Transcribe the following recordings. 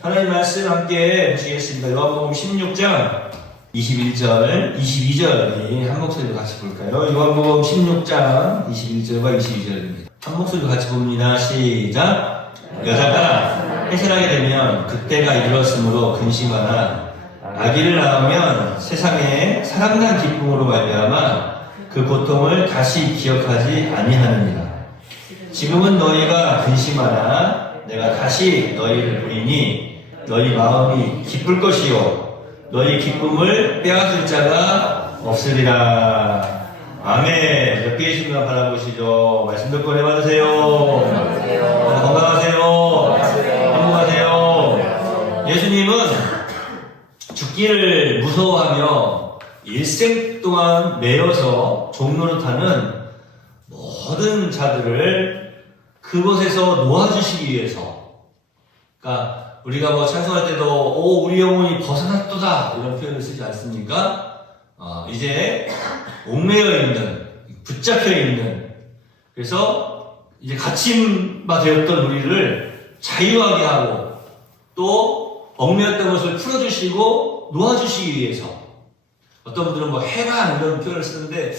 하나님 말씀 함께 보시겠습니다. 요한복음 16장 21절, 22절이 한 목소리로 같이 볼까요? 요한복음 16장 21절과 22절입니다. 한 목소리로 같이 봅니다. 시작. 여자가 해산하게 되면 그때가 이르렀으므로 근심하나 아기를 낳으면 세상에 사랑난 기쁨으로 말미암아 그 고통을 다시 기억하지 아니하느니라. 지금은 너희가 근심하나 내가 다시 너희를 보리니 너희 마음이 기쁠 것이요 너희 기쁨을 빼앗을 자가 없으리라. 아멘. 몇 개의 신랑 바라보시죠. 말씀 듣고 은혜 받으세요. 건강하세요. 행복하세요. 예수님은 죽기를 무서워하며 일생 동안 매여서 종노릇하는 모든 자들을 그곳에서 놓아주시기 위해서, 그러니까 우리가 뭐 찬송할 때도 우리 영혼이 벗어났도다 이런 표현을 쓰지 않습니까? 이제 옥매여 있는, 붙잡혀 있는, 그래서 이제 갇힘바 되었던 우리를 자유하게 하고 또 얽매였던 것을 풀어주시고 놓아주시기 위해서, 어떤 분들은 뭐 해방 이런 표현을 쓰는데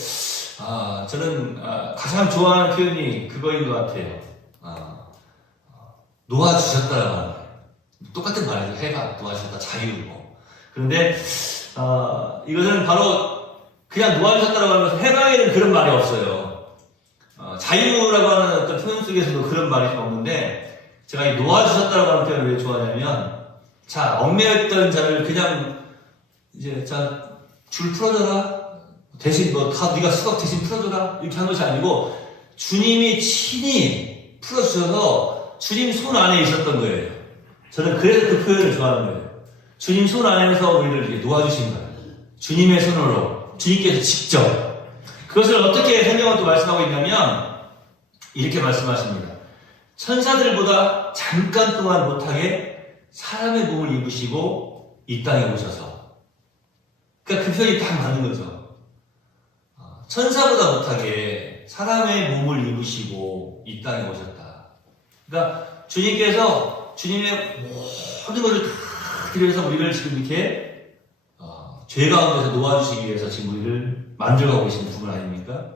저는 가장 좋아하는 표현이 그거인 것 같아요. 놓아주셨다라고 하는 거예요. 똑같은 말이죠. 해방, 놓아주셨다, 자유. 그런데 이것은 바로 그냥 놓아주셨다라고 하면서 해방에는 그런 말이 없어요. 자유라고 하는 어떤 표현 속에서도 그런 말이 없는데, 제가 이 놓아주셨다라고 하는 표현을 왜 좋아하냐면, 자, 얽매였던 자를 그냥 이제 줄 풀어줘라. 대신 네가 수갑 대신 풀어줘라. 이렇게 한 것이 아니고 주님이 친히 풀어주셔서 주님 손 안에 있었던 거예요. 저는 그래서 그 표현을 좋아하는 거예요. 주님 손 안에서 우리를 이렇게 놓아주신 거예요. 주님의 손으로, 주님께서 직접. 그것을 어떻게 성경은 또 말씀하고 있냐면 이렇게 말씀하십니다. 천사들보다 잠깐 동안 못하게 사람의 몸을 입으시고 이 땅에 오셔서. 그러니까 그 표현이 딱 맞는 거죠. 천사보다 못하게 사람의 몸을 입으시고 이 땅에 오셨다. 그러니까 주님께서 주님의 모든 것을 다 드려서 우리를 지금 이렇게 죄 가운데서 놓아주시기 위해서 지금 우리를 만들어가고 계시는 부분 아닙니까?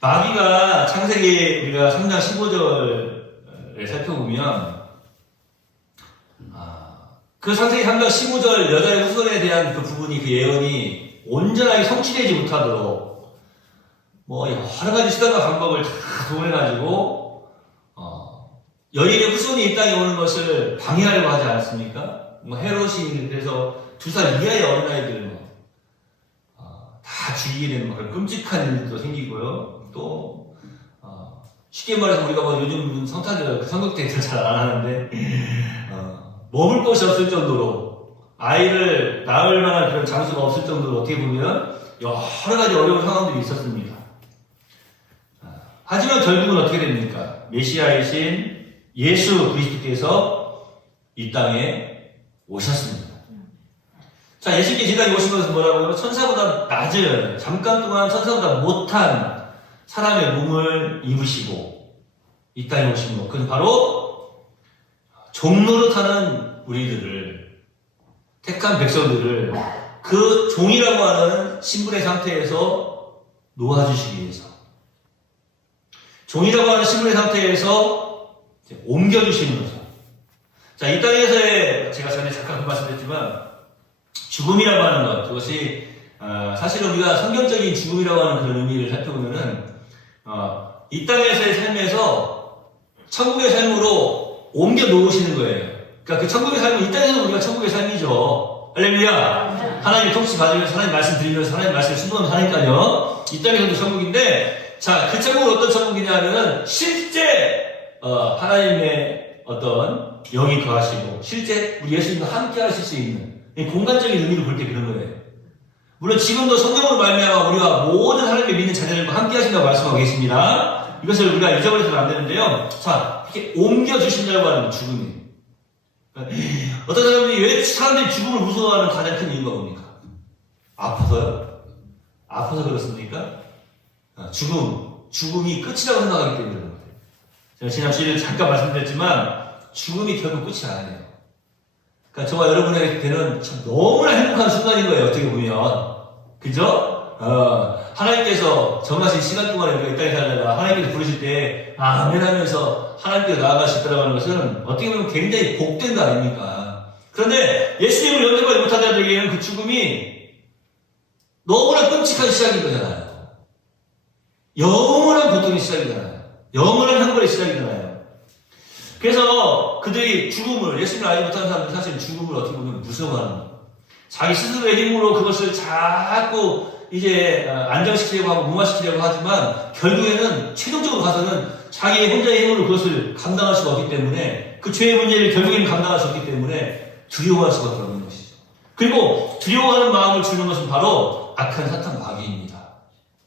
마귀가 창세기 우리가 3장 15절을 살펴보면 그 창세기 3장 15절 여자의 후손에 대한 그 부분이, 그 예언이 온전하게 성취되지 못하도록 뭐 여러 가지 수단과 방법을 다 동원해가지고 여인의 후손이 이 땅에 오는 것을 방해하려고 하지 않았습니까? 뭐 헤롯이 그래서 2살 이하의 어린아이들 다 죽이게 되는 그런 끔찍한 일도 생기고요. 또 쉽게 말해서 우리가 뭐 요즘 성탄절 선거 때 잘 안 하는데 머물 곳이 없을 정도로, 아이를 낳을 만한 그런 장소가 없을 정도로 어떻게 보면 여러 가지 어려운 상황들이 있었습니다. 하지만 결국은 어떻게 됩니까? 메시아이신 예수 그리스도께서 이 땅에 오셨습니다. 자, 예수님께서 이 땅에 오신 것은 뭐라고요? 천사보다 낮은, 잠깐 동안 천사보다 못한 사람의 몸을 입으시고 이 땅에 오신 것. 그건 바로 종노릇하는 우리들을, 택한 백성들을 그 종이라고 하는 신분의 상태에서 놓아주시기 위해서, 종이라고 하는 신분의 상태에서 옮겨주시는 거죠. 자, 이 땅에서의, 제가 전에 잠깐 말씀드렸지만 죽음이라고 하는 것, 그것이 사실 우리가 성경적인 죽음이라고 하는 그런 의미를 살펴보면은 이 땅에서의 삶에서 천국의 삶으로 옮겨 놓으시는 거예요. 그러니까 그 천국의 삶은 이 땅에서 우리가 천국의 삶이죠. 할렐루야. 하나님의 통치 받으면서 하나님 말씀 드리면서 하나님 말씀을 순종하면서 하니까요. 이 땅에서도 천국인데, 자, 그 천국은 어떤 천국이냐 하면은 실제 하나님의 어떤 영이 거하시고 실제 우리 예수님과 함께 하실 수 있는 공간적인 의미로 볼 때 그런 거예요. 물론 지금도 성령으로 말미암아 우리가 모든 하나님의 믿는 자녀들과 함께 하신다고 말씀하고 계십니다. 이것을 우리가 잊어버려서는 안 되는데요. 자, 이렇게 옮겨주신다고 하는 죽음이. 어떤 사람들이 왜 사람들이 죽음을 무서워하는 가장 큰 이유가 뭡니까? 아파서요? 아파서 그렇습니까? 죽음이 끝이라고 생각하기 때문에 그런 거예요. 제가 지난 주일에 잠깐 말씀드렸지만 죽음이 결국 끝이 아니에요. 그러니까 저와 여러분에게는 참 너무나 행복한 순간인 거예요. 어떻게 보면. 그죠? 하나님께서 정하신 시간 동안에 우리가 이 땅에 살다가 하나님께서 부르실 때 아멘 하면서 하나님께서 나아갈 수 있다고 하는 것은 어떻게 보면 굉장히 복된 거 아닙니까? 그런데 예수님을 영접하지 못한 자들에게는 그 죽음이 너무나 끔찍한 시작인 거잖아요. 영원한 고통의 시작이잖아요. 영원한 형벌의 시작이잖아요. 그래서 그들이 죽음을, 예수님을 알지 못하는 사람들은 사실 죽음을 어떻게 보면 무서워하는 거예요. 자기 스스로의 힘으로 그것을 자꾸 이제 안정시키려고 하고 무마시키려고 하지만 결국에는 최종적으로 가서는 자기 혼자의 힘으로 그것을 감당할 수가 없기 때문에 그 죄의 문제를 결국에는 감당할 수 없기 때문에 두려워할 수밖에 없는 것이죠. 그리고 두려워하는 마음을 주는 것은 바로 악한 사탄 마귀입니다.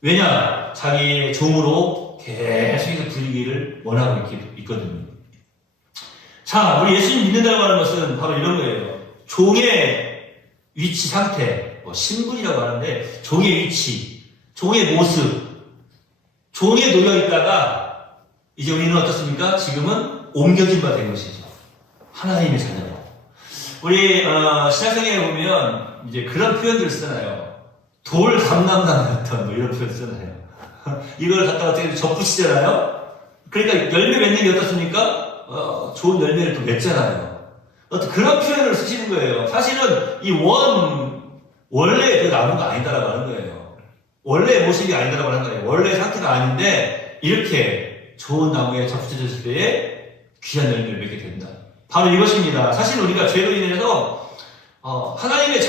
왜냐? 자기의 종으로 계속해서 불리기를 원하고 있거든요. 자, 우리 예수님 믿는다고 하는 것은 바로 이런 거예요. 종의 위치, 상태, 신분이라고 하는데 종의 위치, 종의 모습, 종에 놓여있다가 이제 우리는 어떻습니까? 지금은 옮겨진 바 된 것이죠. 하나님의 자녀로. 우리 신약성경에 보면 이제 그런 표현들을 쓰잖아요. 돌 감람나무 같은 이런 표현 쓰잖아요. 이걸 갖다가 어떻게 접붙이잖아요. 그러니까 열매 맺는 게 어떻습니까? 좋은 열매를 또 맺잖아요. 어떤 그런 표현을 쓰시는 거예요. 사실은 이 원래 그 나무가 아니다라고 하는 거예요. 원래 모습이 아니다라고 하는 거예요. 원래 상태가 아닌데 이렇게 좋은 나무에 접붙여졌을 때에 귀한 열매를 맺게 된다. 바로 이것입니다. 사실 우리가 죄로 인해서 하나님의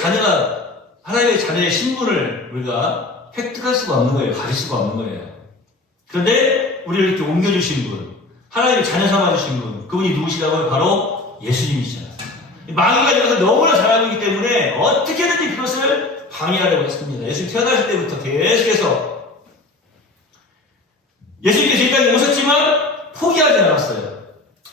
자녀의 신분을 우리가 획득할 수가 없는 거예요. 가질 수가 없는 거예요. 그런데 우리를 이렇게 옮겨주신 분, 하나님의 자녀 삼아주신 분, 그분이 누구시라고요? 바로 예수님이시잖아요. 마귀가 이것을 너무나 잘 알고 있기 때문에 어떻게든지 그것을 방해하려고 했습니다. 예수님 태어나실 때부터 계속해서 예수님께서 이 땅에 오셨지만 포기하지 않았어요.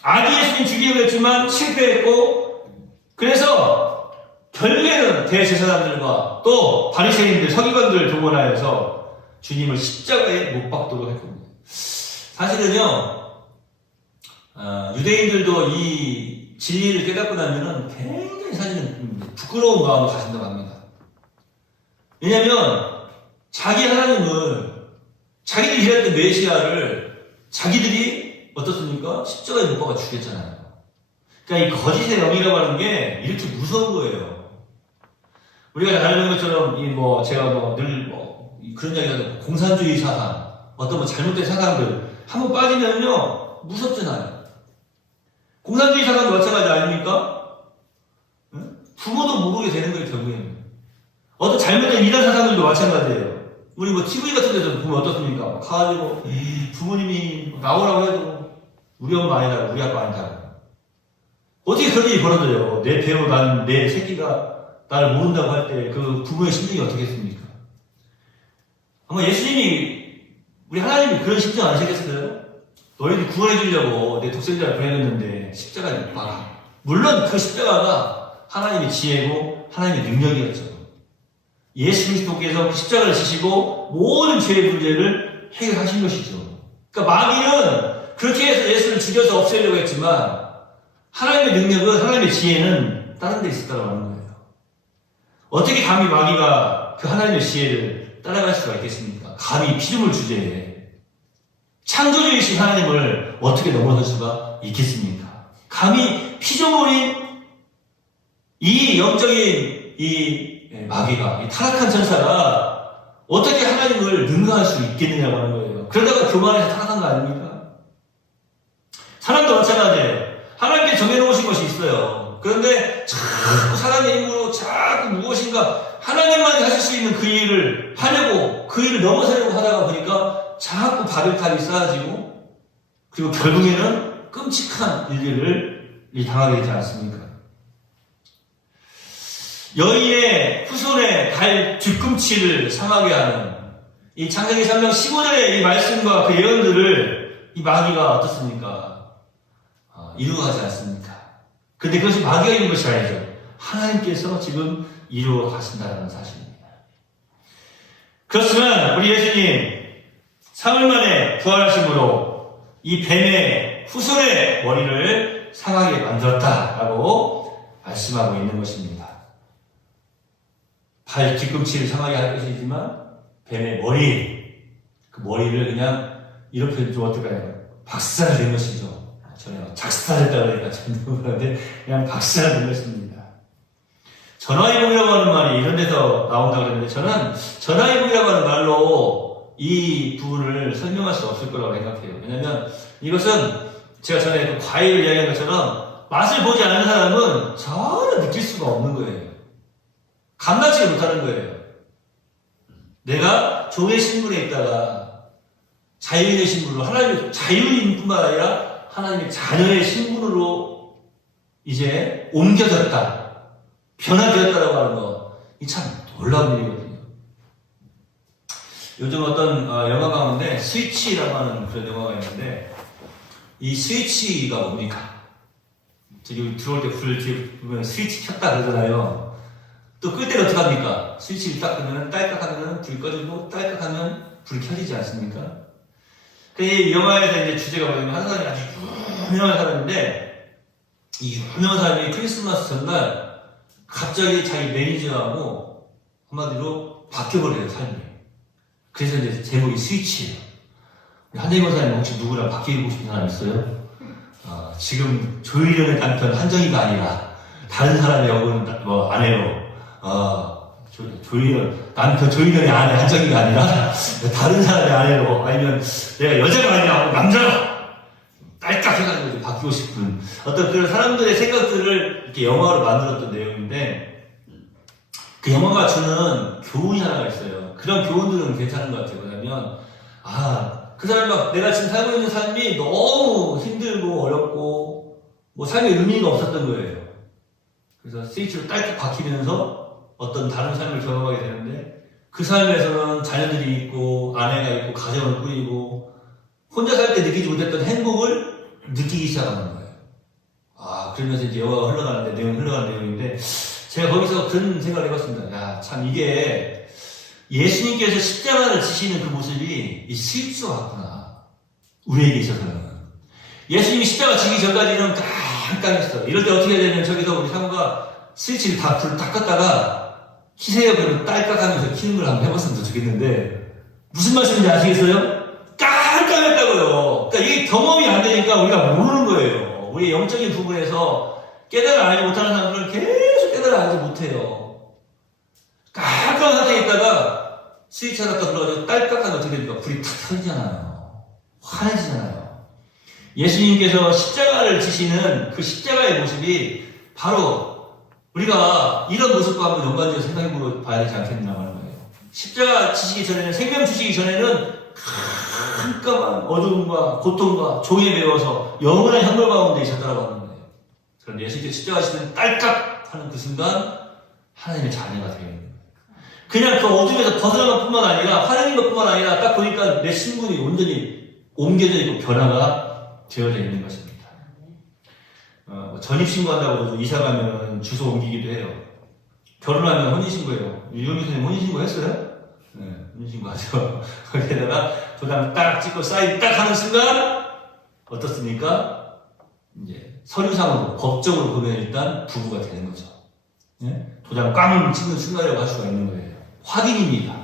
아기 예수님 죽이려고 했지만 실패했고, 그래서 결국에는 대제사장들과 또 바리새인들, 서기관들 동원하여서 주님을 십자가에 못 박도록 했습니다. 사실은요, 유대인들도 이 진리를 깨닫고 나면은 굉장히 사실은 부끄러운 마음을 가진다고 합니다. 왜냐면 자기 하나님을, 자기들이 기다렸던 메시아를 자기들이 어떻습니까? 십자가에 못 박아 죽였잖아요. 그러니까 이 거짓의 영이라고 하는 게 이렇게 무서운 거예요. 우리가 잘 아는 것처럼 제가 늘 그런 이야기 하죠. 공산주의 사상, 어떤 잘못된 사상들 한번 빠지면요 무섭잖아요. 공산주의 사상도 마찬가지 아닙니까? 응? 부모도 모르게 되는 거예요, 결국에는. 어떤 잘못된 이단 사상들도 마찬가지예요. 우리 TV 같은 데서 보면 어떻습니까? 가가지고, 부모님이 나오라고 해도, 우리 엄마 아니다, 우리 아빠 아니다. 어떻게 그런 일이 벌어져요? 내 배우, 내 새끼가 나를 모른다고 할 때 그 부모의 심정이 어떻겠습니까? 아마 예수님이, 우리 하나님이 그런 심정 아니시겠어요? 너희들 구원해 주려고 내 독생자를 보내줬는데 십자가에 못 박아. 물론 그 십자가가 하나님의 지혜고 하나님의 능력이었죠. 예수 그리스도께서 그 십자가를 지시고 모든 죄의 문제를 해결하신 것이죠. 그러니까 마귀는 그렇게 해서 예수를 죽여서 없애려고 했지만 하나님의 능력은, 하나님의 지혜는 다른 데 있었다고 하는 거예요. 어떻게 감히 마귀가 그 하나님의 지혜를 따라갈 수가 있겠습니까? 감히 피조물 주제에 창조주이신 하나님을 어떻게 넘어설 수가 있겠습니까? 감히 피조물인 이 영적인 이 마귀가, 이 타락한 천사가 어떻게 하나님을 능가할 수 있겠느냐고 하는 거예요. 그러다가 교만해서 타락한 거 아닙니까? 사람도 마찬가지예요. 하나님께 정해놓으신 것이 있어요. 그런데 자꾸 사람의 힘으로 자꾸 무엇인가 하나님만이 하실 수 있는 그 일을 하려고, 그 일을 넘어서려고 하다가 보니까 자꾸 바벨탑이 쌓아지고, 그리고 결국에는 끔찍한 일들을 당하게 되지 않습니까? 여인의 후손의 발 뒤꿈치를 상하게 하는 이 창세기 3장 15절의 이 말씀과 그 예언들을 이 마귀가 어떻습니까? 이루어가지 않습니까? 근데 그것이 마귀가 이룬 것이 아니죠. 하나님께서 지금 이루어 가신다는 사실입니다. 그렇지만 우리 예수님 3일 만에 부활하심으로 이 뱀의 후손의 머리를 상하게 만들었다라고 말씀하고 있는 것입니다. 발 뒤꿈치를 상하게 할 것이지만 뱀의 머리, 그 머리를 그냥 이렇게 좀 어떨까요? 박살낸 것이죠. 저는 작살했다고 그러니까 좀 그런데 그냥 박살낸 것입니다. 전화위복이라고 하는 말이 이런 데서 나온다고 그러는데 저는 전화위복이라고 하는 말로 이 부분을 설명할 수 없을 거라고 생각해요. 왜냐면 이것은 제가 전에 그 과일을 이야기한 것처럼 맛을 보지 않는 사람은 전혀 느낄 수가 없는 거예요. 감당치 못하는 거예요. 내가 종의 신분에 있다가 자유인의 신분으로 하나님의 자유인뿐만 아니라 하나님의 자녀의 신분으로 이제 옮겨졌다. 변화되었다라고 하는 거, 이 참 놀라운 일이거든요. 요즘 어떤 영화 가운데 스위치라고 하는 그런 영화가 있는데 이 스위치가 뭡니까? 저기 들어올 때 불 뒤에 보면 스위치 켰다 그러잖아요. 또 끌 때는 어떻게 합니까? 스위치를 딱 끄면 딸깍하면 불이 꺼지고 딸깍하면 불이 켜지지 않습니까? 그 영화에서 이제 주제가 뭐냐면 한 사람이 아주 유명한 사람인데 이 유명한 사람이 크리스마스 전날 갑자기 자기 매니저하고 한마디로 바뀌어버려요, 삶이. 그래서 이제 제목이 스위치예요. 한재임 목사님 혹시 누구랑 바뀌고 싶은 사람 있어요? 지금 조일련의 남편 한정희가 아니라 다른 사람의 여고는 뭐 아내로 남편 조일련의 아내 한정희가 아니라 다른 사람의 아내로 아니면 내가 여자가 아니라 남자가 딸깍 해가지고 바뀌고 싶은 어떤 그런 사람들의 생각들을 이렇게 영화로 만들었던 내용인데 그 영화가 주는 교훈이 하나가 있어요. 그런 교훈들은 괜찮은 것 같아요. 왜냐면 그 사람이 내가 지금 살고 있는 삶이 너무 힘들고 어렵고 뭐 삶에 의미가 없었던 거예요. 그래서 스위치로 딸깍 바뀌면서 어떤 다른 삶을 경험하게 되는데 그 삶에서는 자녀들이 있고 아내가 있고 가정을 꾸리고 혼자 살 때 느끼지 못했던 행복을 느끼기 시작하는 거예요. 그러면서 이제 영화가 흘러가는 내용인데 제가 거기서 그런 생각을 해봤습니다. 야, 참 이게 예수님께서 십자가를 지시는 그 모습이 이 스위치와 같구나. 우리에게 있어서는. 예수님이 십자가 지기 전까지는 깜깜했어. 이럴 때 어떻게 해야 되냐면 저기서 우리 사모가 스위치를 불을 딱 껐다가 키세요. 그러면 딸깍하면서 키는 걸 한번 해봤으면 좋겠는데 무슨 말씀인지 아시겠어요? 깜깜했다고요. 그러니까 이게 경험이 안 되니까 우리가 모르는 거예요. 우리의 영적인 부분에서 깨달아 알지 못하는 사람들은 계속 깨달아 알지 못해요. 깜깜한 상태에 있다가 스위치 하나 딱 눌러가지고 딸깍하면 어떻게 됩니까? 불이 탁 켜지잖아요. 환해지잖아요. 예수님께서 십자가를 지시는 그 십자가의 모습이 바로 우리가 이런 모습과 한번 연관지어서 생각해 봐야 되지 않겠느냐고 하는 거예요. 십자가 지시기 전에는, 생명 주시기 전에는 깜깜한 어둠과 고통과 종에 매워서 영원한 형벌 가운데 있었다고 하는 거예요. 그런데 예수님께서 십자가 지시는 딸깍 하는 그 순간 하나님의 자녀가 되는 거예요. 그냥 그 어둠에서 벗어난 것뿐만 아니라 하나님 것뿐만 아니라 딱 보니까 내 신분이 온전히 옮겨져 있고 변화가 되어져 있는 것입니다. 전입신고한다고 이사 가면 주소 옮기기도 해요. 결혼하면 혼인신고해요. 유영미 선생님 혼인신고 했어요? 네, 혼인신고 하죠. 거기에다가 도장 딱 찍고 사인 딱 하는 순간 어떻습니까? 이제 서류상으로 법적으로 보면 일단 부부가 되는 거죠. 네? 도장 꽝 찍는 순간이라고 할 수가 있는 거예요. 확인입니다.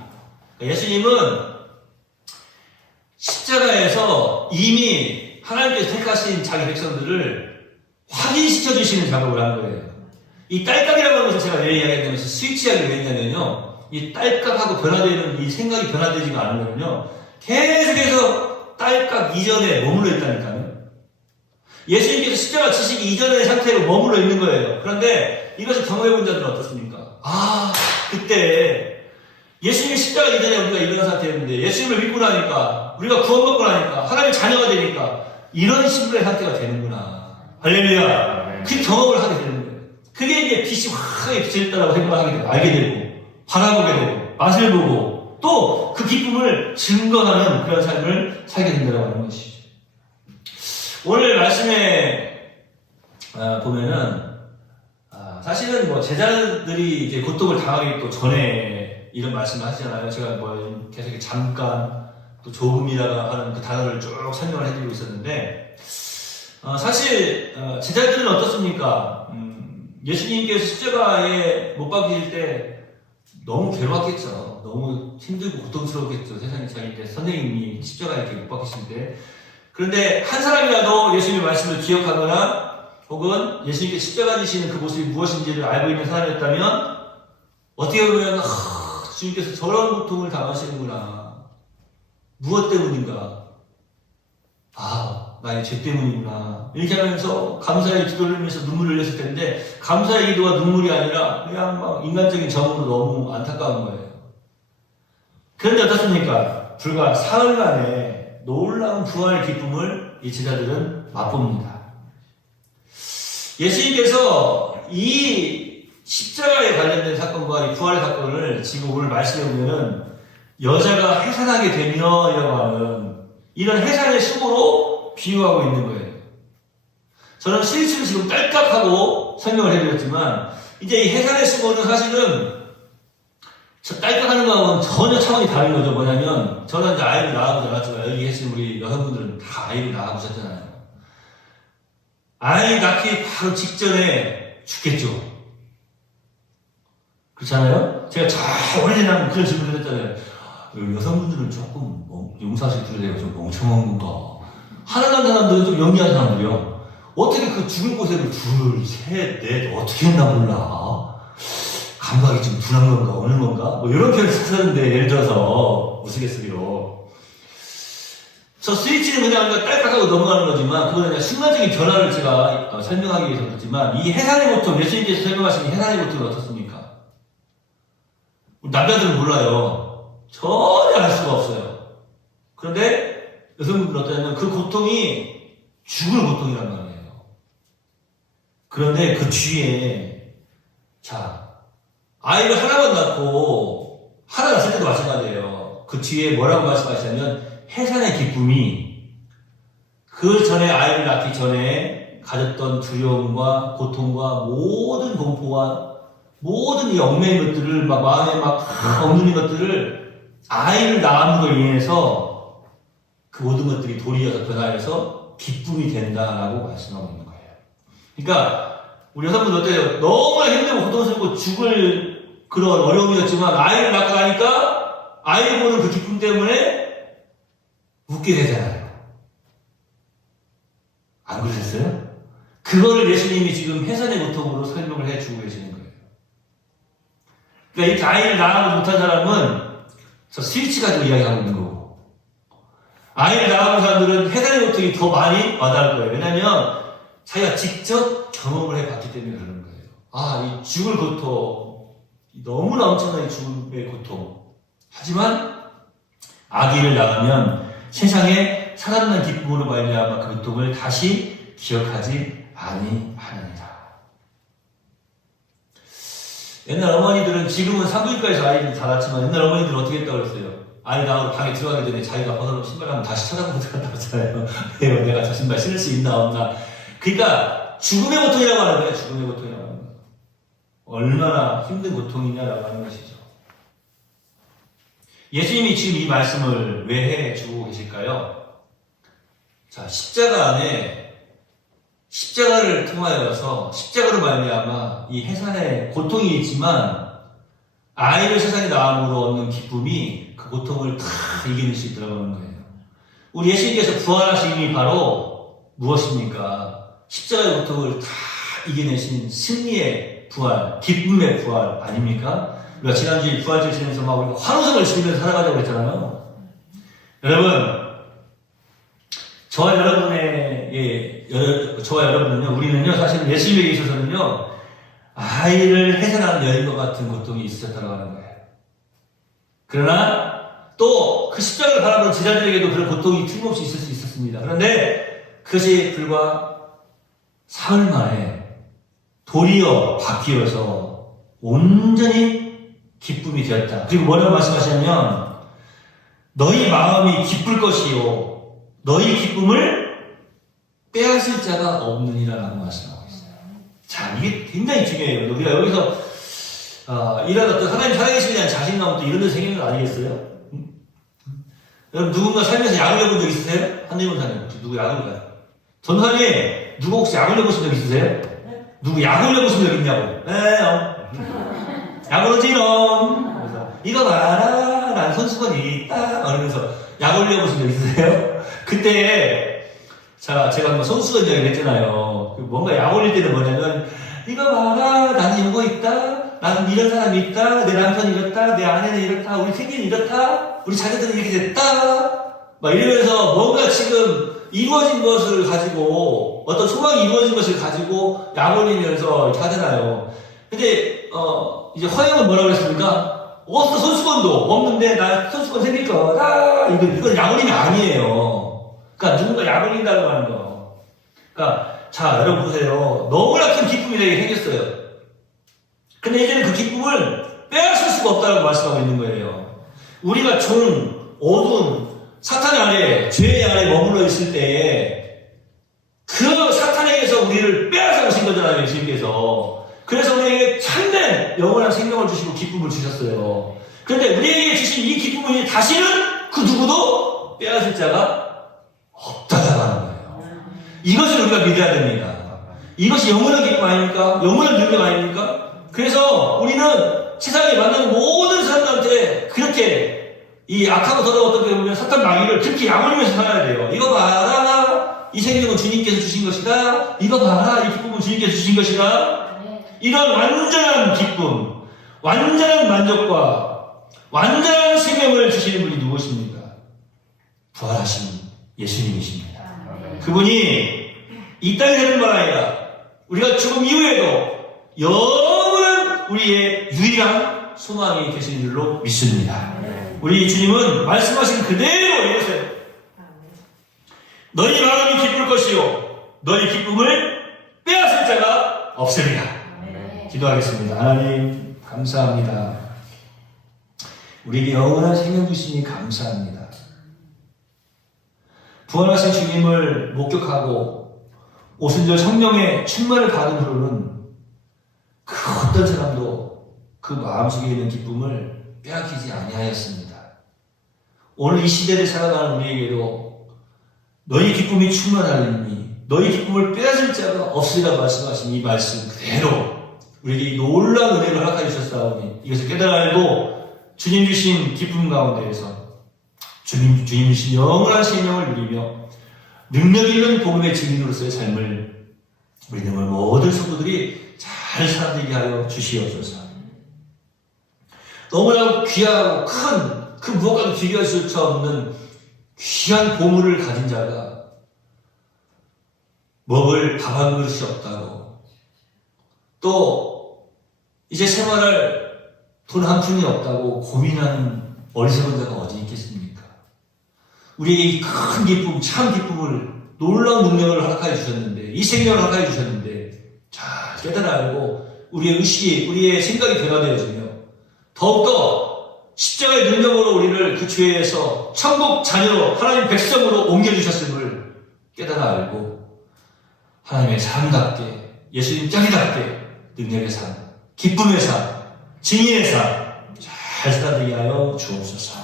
예수님은 십자가에서 이미 하나님께서 택하신 자기 백성들을 확인시켜 주시는 작업을 한 거예요. 이 딸깍이라고 하는 것을 제가 왜 이야기하냐면 스위치하게 왜 했냐면요. 이 딸깍하고 변화되는 이 생각이 변화되지가 않으면요. 계속해서 딸깍 이전에 머물러 있다니까요. 예수님께서 십자가 지시기 이전의 상태로 머물러 있는 거예요. 그런데 이것을 경험해 본 자들은 어떻습니까? 그때 예수님 십자가 이전에 우리가 이런 상태였는데 예수님을 믿고 나니까 우리가 구원받고 나니까 하나님의 자녀가 되니까 이런 신분의 상태가 되는구나. 할렐루야. 그 경험을 하게 되는 거예요. 그게 이제 빛이 확하게 비쳐있다고 생각하게 되고 알게 되고 바라보게 되고 맛을 보고 또 그 기쁨을 증거하는 그런 삶을 살게 된다고 하는 것이죠. 오늘 말씀에 보면은 사실은 뭐 제자들이 이제 고통을 당하기 또 전에 이런 말씀을 하시잖아요. 제가 뭐 계속 잠깐 또 조금이라고 하는 그 단어를 쭉 설명을 해드리고 있었는데 사실 제자들은 어떻습니까? 예수님께서 십자가에 못 박히실 때 너무 괴로웠겠죠. 너무 힘들고 고통스러웠겠죠. 세상이 자기인데 선생님이 십자가에 이렇게 못 박히실 때. 그런데 한 사람이라도 예수님의 말씀을 기억하거나 혹은 예수님께 십자가 지시는 그 모습이 무엇인지를 알고 있는 사람이었다면 어떻게 보면 주님께서 저런 고통을 당하시는구나. 무엇 때문인가? 나의 죄 때문이구나. 이렇게 하면서 감사의 기도를 하면서 눈물을 흘렸을 텐데 감사의 기도가 눈물이 아니라 그냥 막 인간적인 정으로 너무 안타까운 거예요. 그런데 어떻습니까? 불과 사흘 만에 놀라운 부활의 기쁨을 이 제자들은 맛봅니다. 예수님께서 이 십자가에 관련된 사건과 이 부활의 사건을 지금 오늘 말씀해 보면은 여자가 해산하게 되며이라고 하는 이런 해산의 수고로 비유하고 있는 거예요. 저는 실수를 지금 딸깍하고 설명을 해드렸지만 이제 이 해산의 수고는 사실은 저 딸깍하는 거하고는 전혀 차원이 다른 거죠. 뭐냐면 저는 이제 아이를 낳아보지 않았지만 여기 계신 우리 여성분들은 다 아이를 낳아보셨잖아요. 아이 낳기 바로 직전에 죽겠죠. 그렇잖아요? 제가 잘 어린애랑 그런 질문을 했잖아요. 여성분들은 조금 용사실 들으려고 좀 멍청한 건가? 하나 난 사람들은 좀 연기한 사람들이요. 어떻게 그 죽을 곳에도 둘, 셋, 넷 어떻게 했나 몰라. 감각이 좀 둔한 건가 어느 건가? 뭐 이런 표현을 쓰는데 예를 들어서 우스갯소리로 저 스위치는 그냥 딸깍하고 넘어가는 거지만 그거는 그냥 순간적인 변화를 제가 설명하기 위해서 그렇지만 이 해산의 고통, 예수님께서 설명하신 해산의 고통은 어떻습니까? 남자들은 몰라요. 전혀 알 수가 없어요. 그런데 여성분들은 어떠냐면 그 고통이 죽을 고통이란 말이에요. 그런데 그 뒤에 아이를 하나만 낳고 하나 낳았을 때도 마찬가지예요. 그 뒤에 뭐라고 말씀하시냐면 해산의 기쁨이 그 전에 아이를 낳기 전에 가졌던 두려움과 고통과 모든 공포와 모든 이 얽매인 것들을 마음에 억누른 것들을 아이를 낳음으로 인해서 그 모든 것들이 돌이어서 변화해서 기쁨이 된다라고 말씀하고 있는 거예요. 그러니까 우리 여성분 어때요? 너무나 힘들고 고통스럽고 죽을 그런 어려움이었지만 아이를 낳고 나니까 아이 보는 그 기쁨 때문에 웃게 되잖아요. 안 그러셨어요? 그거를 예수님이 지금 해산의 고통으로 설명을 해주고 계시는 거예요. 그러니까 이렇게 아이를 낳아보지 못한 사람은 저 스위치 가지고 이야기하고 있는 거고 아이를 낳아본 사람들은 해산의 고통이 더 많이 와닿을 거예요. 왜냐하면 자기가 직접 경험을 해봤기 때문에 그러는 거예요. 이 죽을 고통, 너무나 엄청난 이 죽음의 고통. 하지만 아기를 낳으면 세상에 살아난 기쁨으로 말미암아 그 고통을 다시 기억하지 아니하느니라. 옛날 어머니들은 지금은 산부인과에서 아이를 다 낳았지만 옛날 어머니들은 어떻게 했다고 그랬어요? 아이 낳으러 방에 들어가기 전에 자기가 벗어놓은 신발 한번 다시 찾아보고 들어갔다고 했잖아요. 내가 저 신발 신을 수 있나 없나. 그러니까 죽음의 고통이라고 하는 거예요. 죽음의 고통이라고 하는 거예요. 얼마나 힘든 고통이냐라고 하는 것이죠. 예수님이 지금 이 말씀을 왜 해주고 계실까요? 십자가 안에 십자가를 통하여서 십자가로 말미암아 이 해산의 고통이 있지만 아이를 세상에 낳음으로 얻는 기쁨이 그 고통을 다 이겨낼 수 있다고 하는 거예요. 우리 예수님께서 부활하심이 바로 무엇입니까? 십자가의 고통을 다 이겨내신 승리의 부활, 기쁨의 부활 아닙니까? 우리가 지난주에 부활절 지내면서 막 우리가 환호성을 지르면서 살아가자고 그랬잖아요. 여러분, 저와 여러분은요, 우리는요, 사실은 예수님에게 있어서는요, 아이를 해산하는 여인과 같은 고통이 있으셨다고 하는 거예요. 그러나 또 그 십자가를 바라보는 제자들에게도 그런 고통이 틀림없이 있을 수 있었습니다. 그런데 그것이 불과 사흘 만에 도리어 바뀌어서 온전히 기쁨이 되었다. 그리고 뭐라고 말씀하시냐면 너희 마음이 기쁠 것이요 너희 기쁨을 빼앗을 자가 없느니라 라고 말씀하고 있어요. 이게 굉장히 중요해요. 우리가 여기서 이런 어떤 하나님 살아계심에 대한 자신감도 이런 데 생기는 거 아니겠어요? 여러분 누군가 살면서 약을 해본 적 있으세요? 한대문 사님 누구 약을 가요? 전환에 누구 혹시 약 올려보신 적 있으세요? 누구 약 올려보신 적 있냐고? 약 올려지롱. 그래서 이거 봐라. 난 손수건이 있다. 그러면서 약 올려보신 적 있으세요? 그때 자, 제가 뭐 손수건 이야기를 했잖아요. 뭔가 약 올릴 때는 뭐냐면 이거 봐라. 나는 이거 있다. 나는 이런 사람이 있다. 내 남편이 이렇다. 내 아내는 이렇다. 우리 생기는 이렇다. 우리 자녀들은 이렇게 됐다. 막 이러면서 뭔가 지금 이루어진 것을 가지고 어떤 소망이 이루어진 것을 가지고 약 올리면서 이렇게 하잖아요. 근데 이제 허영은 뭐라고 그랬습니까? 없어. 손수건도 없는데 나 손수건 생길 거다. 이건 약 올림이 아니에요. 그러니까 누군가 약 올린다고 하는 거. 그러니까 자, 여러분 보세요. 너무나 큰 기쁨이 되게 생겼어요. 근데 이제는 그 기쁨을 빼앗을 수가 없다고 말씀하고 있는 거예요. 우리가 어두운 사탄 아래, 죄의 아래 머물러 있을 때에 그 사탄에게서 우리를 빼앗아 오신 거잖아요, 주님께서. 그래서 우리에게 참된 영원한 생명을 주시고 기쁨을 주셨어요. 그런데 우리에게 주신 이 기쁨을 다시는 그 누구도 빼앗을 자가 없다라고 하는 거예요. 이것을 우리가 믿어야 됩니다. 이것이 영원한 기쁨 아닙니까? 영원한 능력 아닙니까? 그래서 우리는 세상에 만나는 모든 사람들한테 그렇게 이 악하고 더러운 어떻게 보면 사탄 마귀를 그렇게 약올리면서 살아야 돼요. 이거 봐라. 이 생명은 주님께서 주신 것이다. 이거 봐라. 이 기쁨은 주님께서 주신 것이다. 이런 완전한 기쁨, 완전한 만족과 완전한 생명을 주시는 분이 누구십니까? 부활하신 예수님이십니다. 그분이 이 땅에 사는 건 아니라 우리가 죽음 이후에도 영원한 우리의 유일한 소망이 계신 줄로 믿습니다. 우리 주님은 말씀하신 그대로 이러세요. 너희 마음이 기쁠 것이요 너희 기쁨을 빼앗을 자가 없으리라. 기도하겠습니다. 하나님 감사합니다. 우리에게 영원한 생명 주시니 감사합니다. 부활하신 주님을 목격하고 오순절 성령의 충만을 받은 후로는 그 어떤 사람도 그 마음속에 있는 기쁨을 빼앗기지 아니하였습니다. 오늘 이 시대를 살아가는 우리에게도 너희 기쁨이 충만하리니 너희 기쁨을 빼앗을 자가 없으리라 말씀하신 이 말씀 그대로 우리에게 이 놀라운 은혜를 허락해 주셨사오니 이것을 깨달아 알고 주님 주신 기쁨 가운데에서 주님 주신 영원한 생명을 누리며 능력 있는 복음의 증인으로서의 삶을 우리 등을 모든 성도들이 잘 살아들게 하여 주시옵소서. 너무나 귀하고 그 무엇과도 비교할 수 없는 귀한 보물을 가진 자가 먹을 밥 한 그릇이 없다고 또 이제 생활할 돈 한 푼이 없다고 고민하는 어리석은 자가 어디 있겠습니까? 우리에게 이 큰 기쁨, 참 기쁨을 놀라운 능력을 허락하여 주셨는데 이 생명을 허락하여 주셨는데 잘 깨달아 알고 우리의 의식이 우리의 생각이 변화되어지며 더욱더 십자가의 능력으로 우리를 그 죄에서 천국 자녀로 하나님 백성으로 옮겨주셨음을 깨달아 알고 하나님의 삶답게 예수님 짱이답게 능력의 삶, 기쁨의 삶, 증인의 삶 잘 살아들게 하여 주옵소서.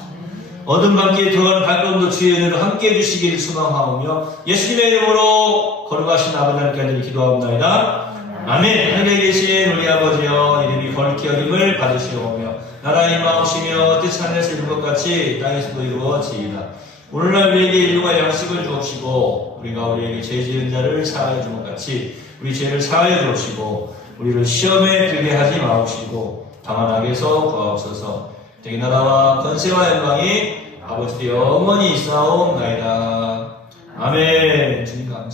어둠 밤길에 들어가는 발걸음도 주의 은혜로 함께해 주시기를 소망하오며 예수님의 이름으로 거룩하신 아버지 하나님께 기도하옵나이다. 아멘. 하늘에 계신 우리 아버지여 이름이 거룩히 여김을 받으시오며 나라의 마음이시며 뜻이 하늘에서 이룬 것 같이 땅에서도 이루어지이다. 오늘날 우리에게 일용할 양식을 주옵시고 우리가 우리에게 죄 지은 자를 사하여 준 것 같이 우리 죄를 사하여 주옵시고 우리를 시험에 들게 하지 마옵시고 다만 악에서 구하옵소서. 되게 나라와 권세와 영광이 아버지께 영원히 있사옵나이다. 아멘. 주님 감사합니다.